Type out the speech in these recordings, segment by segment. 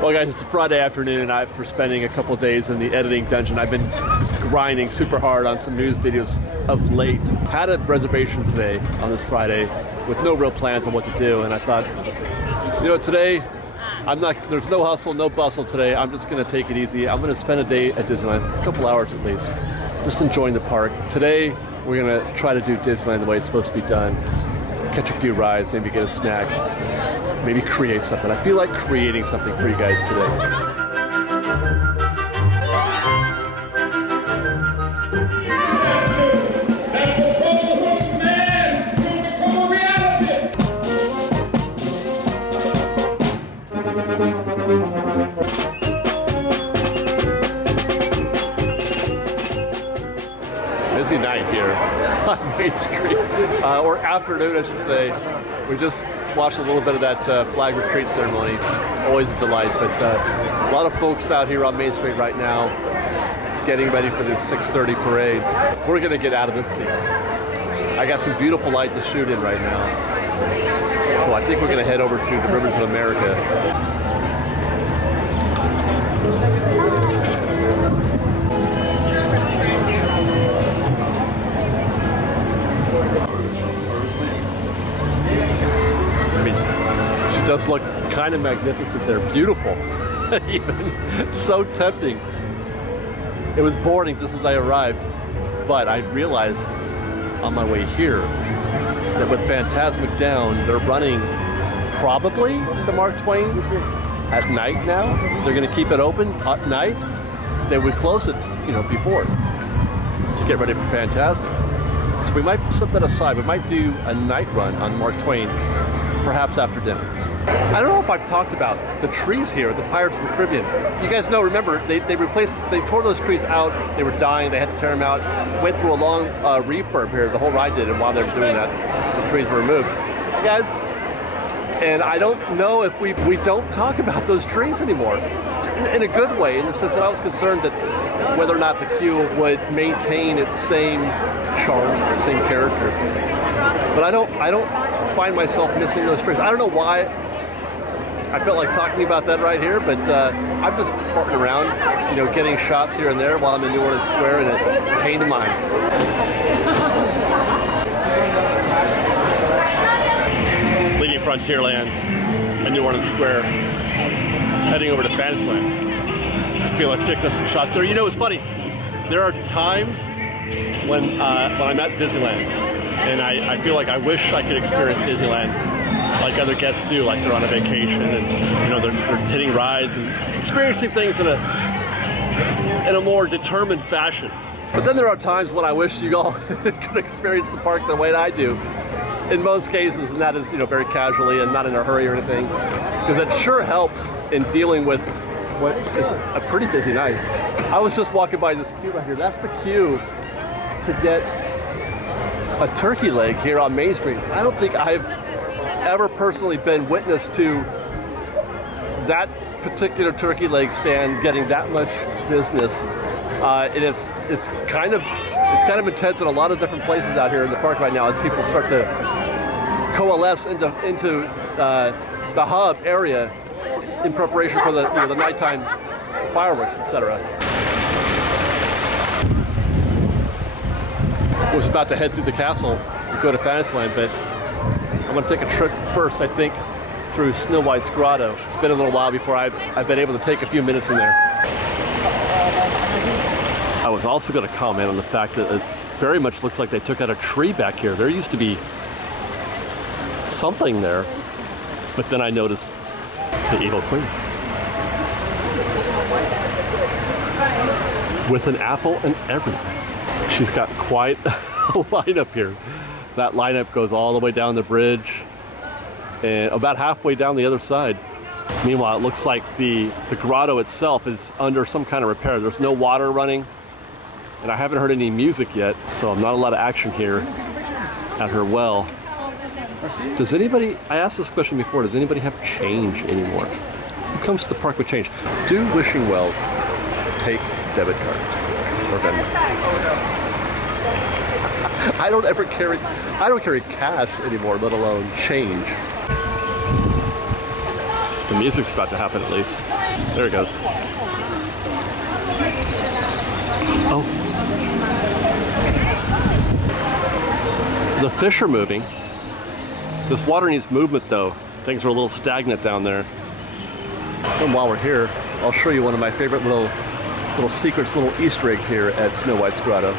Well guys, it's a Friday afternoon and after spending a couple of days in the editing dungeon, I've been grinding super hard on some news videos of late. Had a reservation today on this Friday with no real plans on what to do, and I thought, you know, today there's no hustle, no bustle today. I'm just gonna take it easy. I'm gonna spend a day at Disneyland, a couple hours at least, just enjoying the park. Today, we're gonna try to do Disneyland the way it's supposed to be done. Catch a few rides, maybe get a snack, maybe create something. I feel like creating something for you guys today. Busy night here on Main Street, or afternoon I should say. We just watched a little bit of that flag retreat ceremony. Always a delight, but a lot of folks out here on Main Street right now getting ready for the 6:30 parade. We're gonna get out of this scene. I got some beautiful light to shoot in right now. So I think we're gonna head over to the Rivers of America. Does look kind of magnificent there, beautiful, even so tempting. It was boarding just as I arrived, but I realized on my way here that with Fantasmic down, they're running probably the Mark Twain at night now. They're going to keep it open at night. They would close it, you know, before to get ready for Fantasmic. So we might set that aside. We might do a night run on Mark Twain, perhaps after dinner. I don't know if I've talked about the trees here, the Pirates of the Caribbean. You guys know, remember, they tore those trees out, they were dying, they had to tear them out, went through a long refurb here, the whole ride did, and while they were doing that, the trees were removed. Hey guys, and I don't know if we don't talk about those trees anymore, in a good way, in the sense that I was concerned that whether or not the queue would maintain its same charm, same character. But I don't find myself missing those trees. I don't know why I felt like talking about that right here, but I'm just farting around, you know, getting shots here and there while I'm in New Orleans Square, and it came to mind. Leaving Frontierland and New Orleans Square, heading over to Fantasyland. Just feel like picking up some shots there. You know, it's funny. There are times when I'm at Disneyland, and I feel like I wish I could experience Disneyland like other guests do, like they're on a vacation and, you know, they're hitting rides and experiencing things in a more determined fashion. But then there are times when I wish you all could experience the park the way that I do, in most cases, and that is, you know, very casually and not in a hurry or anything, because it sure helps in dealing with what is a pretty busy night. I was just walking by this queue right here. That's the queue to get a turkey leg here on Main Street. I don't think I've ever personally been witness to that particular turkey leg stand getting that much business. And it's kind of intense in a lot of different places out here in the park right now as people start to coalesce into the hub area in preparation for the nighttime fireworks, etc. I was about to head through the castle and go to Fantasyland, but I'm going to take a trip first, I think, through Snow White's grotto. It's been a little while before I've been able to take a few minutes in there. I was also going to comment on the fact that it very much looks like they took out a tree back here. There used to be something there, but then I noticed the Evil Queen with an apple and everything. She's got quite a lineup here. That lineup goes all the way down the bridge and about halfway down the other side. Meanwhile, it looks like the grotto itself is under some kind of repair. There's no water running, and I haven't heard any music yet, so not a lot of action here at her well. Does anybody, I asked this question before, does anybody have change anymore? Who comes to the park with change? Do wishing wells take debit cards or Venmo? I don't carry cash anymore, let alone change. The music's about to happen at least. There it goes. Oh. The fish are moving. This water needs movement though. Things are a little stagnant down there. And while we're here, I'll show you one of my favorite little secrets, little Easter eggs here at Snow White's Grotto.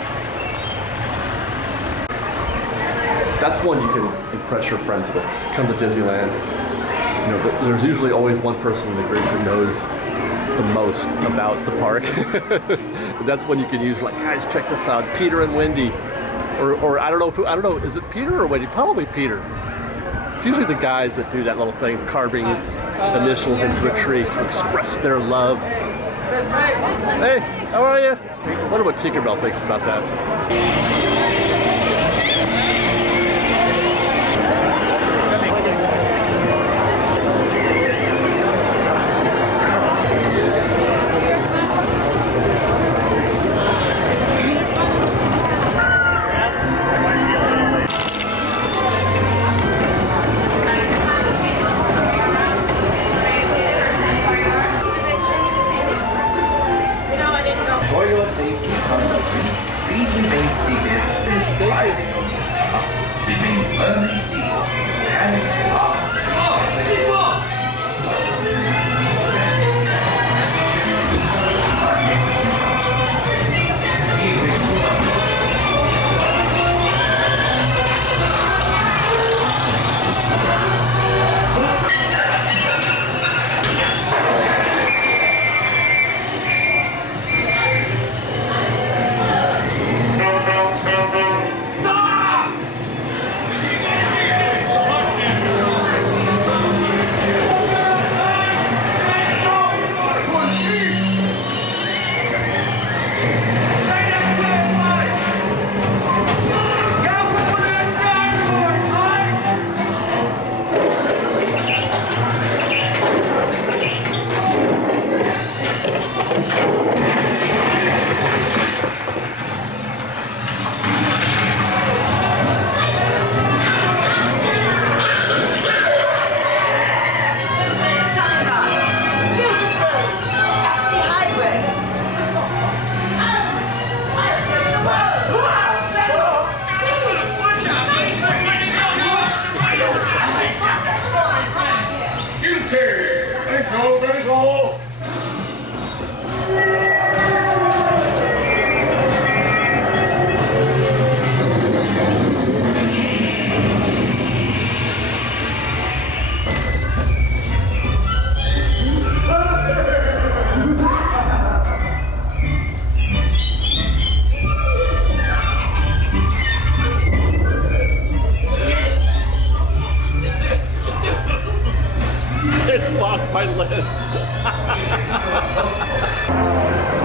That's one you can impress your friends with. Come to Disneyland. You know, there's usually always one person in the group who knows the most about the park. That's one you can use. Like, guys, check this out. Peter and Wendy, or I don't know. Is it Peter or Wendy? Probably Peter. It's usually the guys that do that little thing, carving initials into a tree to express their love. Hey, how are you? I wonder what Tinkerbell thinks about that. For your safety, please remain seated. Remain firmly seated. Hands arms.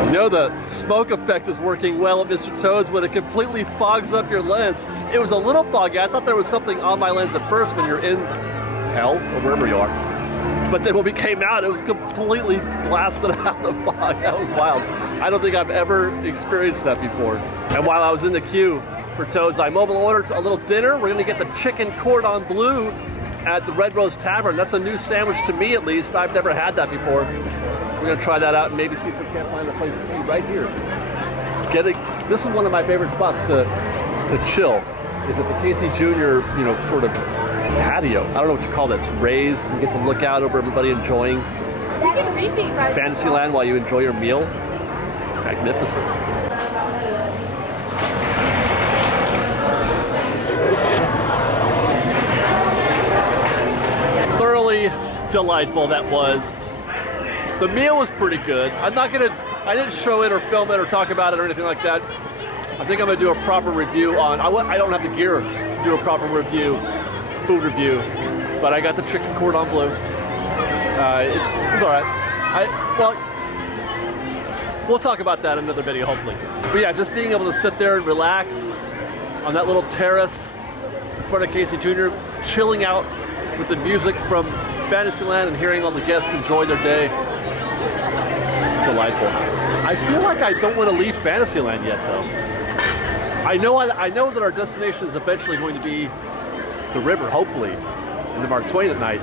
You know, the smoke effect is working well at Mr. Toad's when it completely fogs up your lens. It was a little foggy. I thought there was something on my lens at first when you're in hell or wherever you are. But then when we came out, it was completely blasted out of fog. That was wild. I don't think I've ever experienced that before. And while I was in the queue for Toad's, I mobile ordered a little dinner. We're gonna get the chicken cordon bleu at the Red Rose Tavern. That's a new sandwich to me, at least. I've never had that before. We're gonna try that out and maybe see if we can't find a place to eat right here. This is one of my favorite spots to chill. Is at the Casey Jr. Sort of patio. I don't know what you call that. It's raised. You get to look out over everybody enjoying Fantasyland while you enjoy your meal. It's magnificent. Thoroughly delightful that was. The meal was pretty good. I didn't show it or film it or talk about it or anything like that. I think I'm gonna do a proper review on, I don't have the gear to do a proper food review, but I got the chicken cordon bleu. It's all right. Well, we'll talk about that in another video, hopefully. But yeah, just being able to sit there and relax on that little terrace in front of Casey Jr., chilling out with the music from Fantasyland and hearing all the guests enjoy their day. Delightful. I feel like I don't want to leave Fantasyland yet, though. I know that our destination is eventually going to be the river, hopefully, and the Mark Twain at night.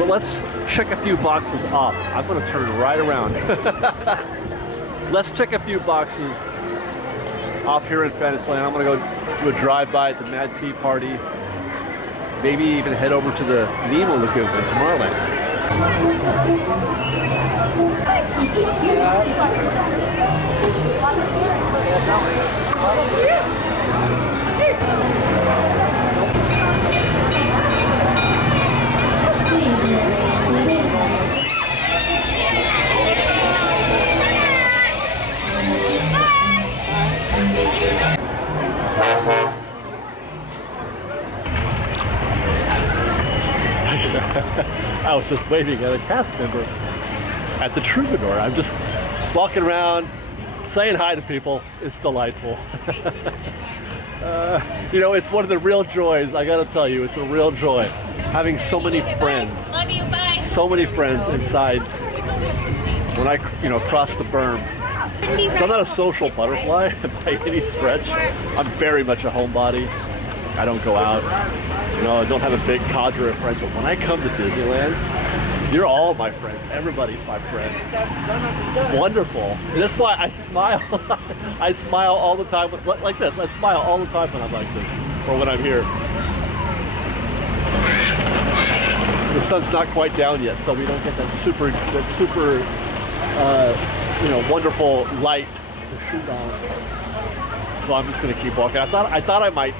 But let's check a few boxes off. I'm gonna turn right around. Let's check a few boxes off here in Fantasyland. I'm gonna go do a drive-by at the Mad Tea Party. Maybe even head over to the Nemo Lagoon in Tomorrowland. I was just waving at a cast member at the Troubadour. I'm just walking around, saying hi to people. It's delightful. You know, it's one of the real joys. I gotta tell you, it's a real joy. Having so many friends, so many friends inside when I, cross the berm. So I'm not a social butterfly by any stretch. I'm very much a homebody. I don't go out. I don't have a big cadre of friends. But when I come to Disneyland, you're all my friends. Everybody's my friend. It's wonderful. And that's why I smile. I smile all the time like this. I smile all the time when I'm like this, or when I'm here. The sun's not quite down yet, so we don't get that super, wonderful light to shoot on. So I'm just gonna keep walking. I thought I might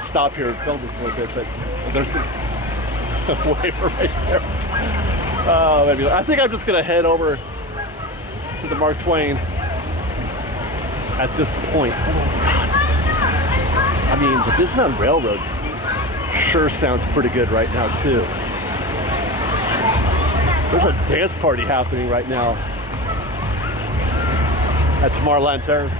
stop here and film this a little bit, but there's a waiver right there. Maybe I think I'm just gonna head over to the Mark Twain at this point. Oh God. I mean, the Disneyland Railroad sure sounds pretty good right now too. There's a dance party happening right now at Tomorrowland Terrace.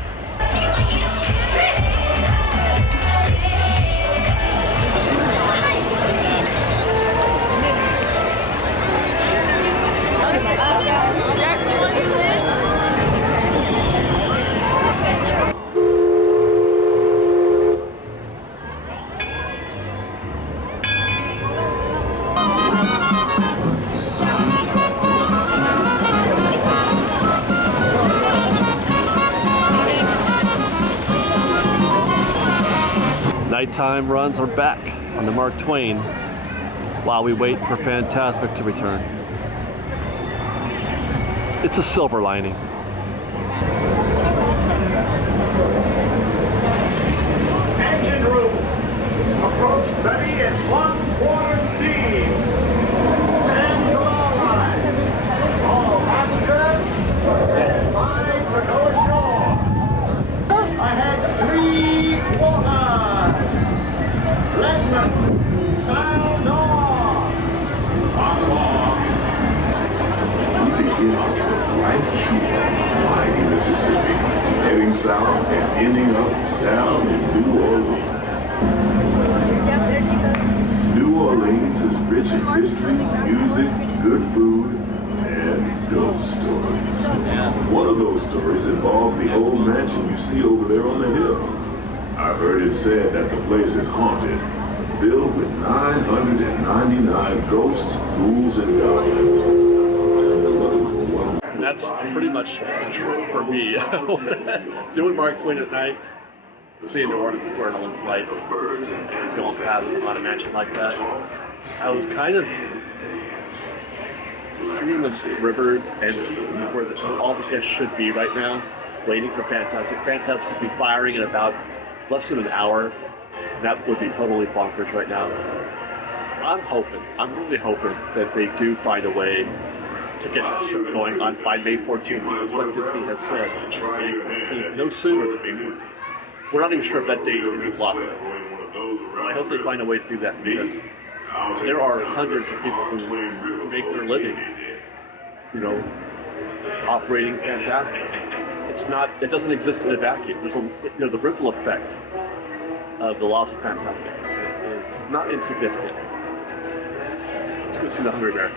Nighttime runs are back on the Mark Twain while we wait for Fantasmic to return. It's a silver lining. Engine room. Approach ready at 1/4 steam. And to our right. All passengers, stand by to go ashore. I have 3 quarters. Lesman, sound off. On board. We begin our trip right here in Miami, Mississippi, heading south and ending up down in New Orleans. New Orleans is rich in history, music, good food, and ghost stories. One of those stories involves the old mansion you see over there on the hill. I've heard it said that the place is haunted, filled with 999 ghosts, ghouls, and goblins. And that's pretty much true for me. Doing Mark Twain at night, seeing the Orleans Square and all those lights, and going past on a mansion like that, I was kind of seeing the river and where all the guests should be right now, waiting for Fantastic. Fantastic would be firing in about less than an hour, and that would be totally bonkers right now. I'm really hoping that they do find a way to get that show going on by May 14th, is what Disney has said. May 14th, no sooner than May 14th. We're not even sure if that date is locked. But I hope they find a way to do that, because there are hundreds of people who make their living, operating Fantastic. It doesn't exist in a vacuum. There's the ripple effect of the loss of Fantastic is not insignificant. Let's go see the Hungry Bear.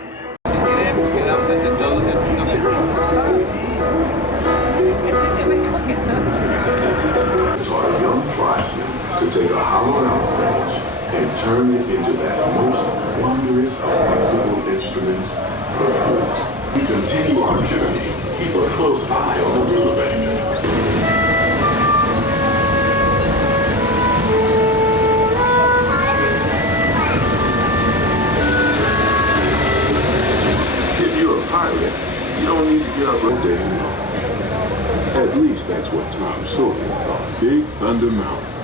For a young tribesman to take a hollowed out branch and turn it into that most wondrous of musical instruments. instruments, or fruit. We continue our journey. Keep a close eye on the riverbanks. If you're a pirate, you don't need to get up all day long. At least that's what Tom Sullivan thought. Big Thunder Mountain.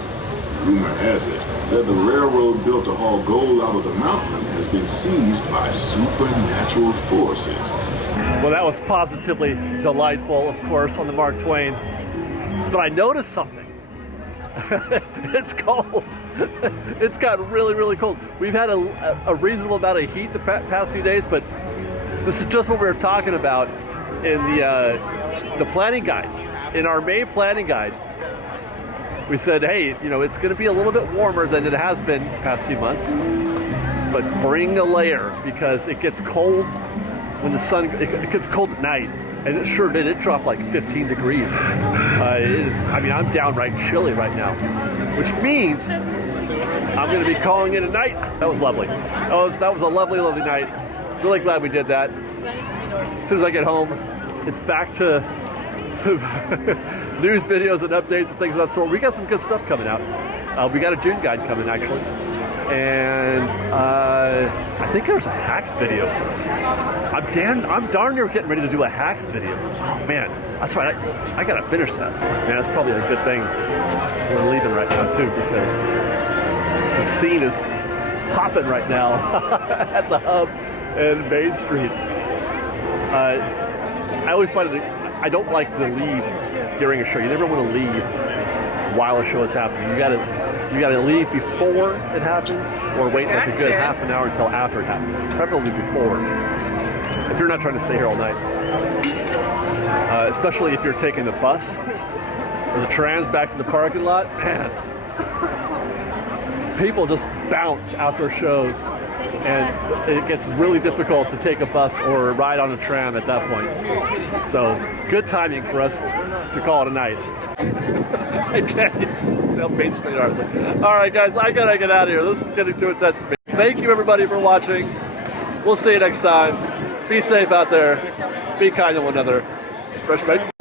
Rumor has it that the railroad built to haul gold out of the mountain has been seized by supernatural forces. Well, that was positively delightful, of course, on the Mark Twain. But I noticed something. It's cold. It's gotten really, really cold. We've had a reasonable amount of heat the past few days, but this is just what we were talking about in the planning guides. In our May planning guide, we said, hey, you know, it's going to be a little bit warmer than it has been the past few months, but bring a layer because it gets cold when the sun, it gets cold at night, and it sure did. It dropped like 15 degrees. I mean, I'm downright chilly right now, which means I'm going to be calling it a night. That was lovely. That was a lovely, lovely night. Really glad we did that. As soon as I get home, it's back to news videos and updates and things of that sort. We got some good stuff coming out. We got a June guide coming, actually. And I think there's a hacks video. I'm darn near getting ready to do a hacks video. Oh man, that's right. I gotta finish that. Man, that's probably a good thing we're leaving right now too, because the scene is popping right now at the hub and Main Street. I always find it. I don't like to leave during a show. You never want to leave while a show is happening. You gotta leave before it happens, or wait like a good half an hour until after it happens. Preferably before, if you're not trying to stay here all night. Especially if you're taking the bus or the trams back to the parking lot. Man, people just bounce after shows, and it gets really difficult to take a bus or ride on a tram at that point. So good timing for us to call it a night. Okay. Main Street, aren't they? All right, guys, I gotta get out of here. This is getting too intense for me. Thank you, everybody, for watching. We'll see you next time. Be safe out there. Be kind to one another. Fresh baked.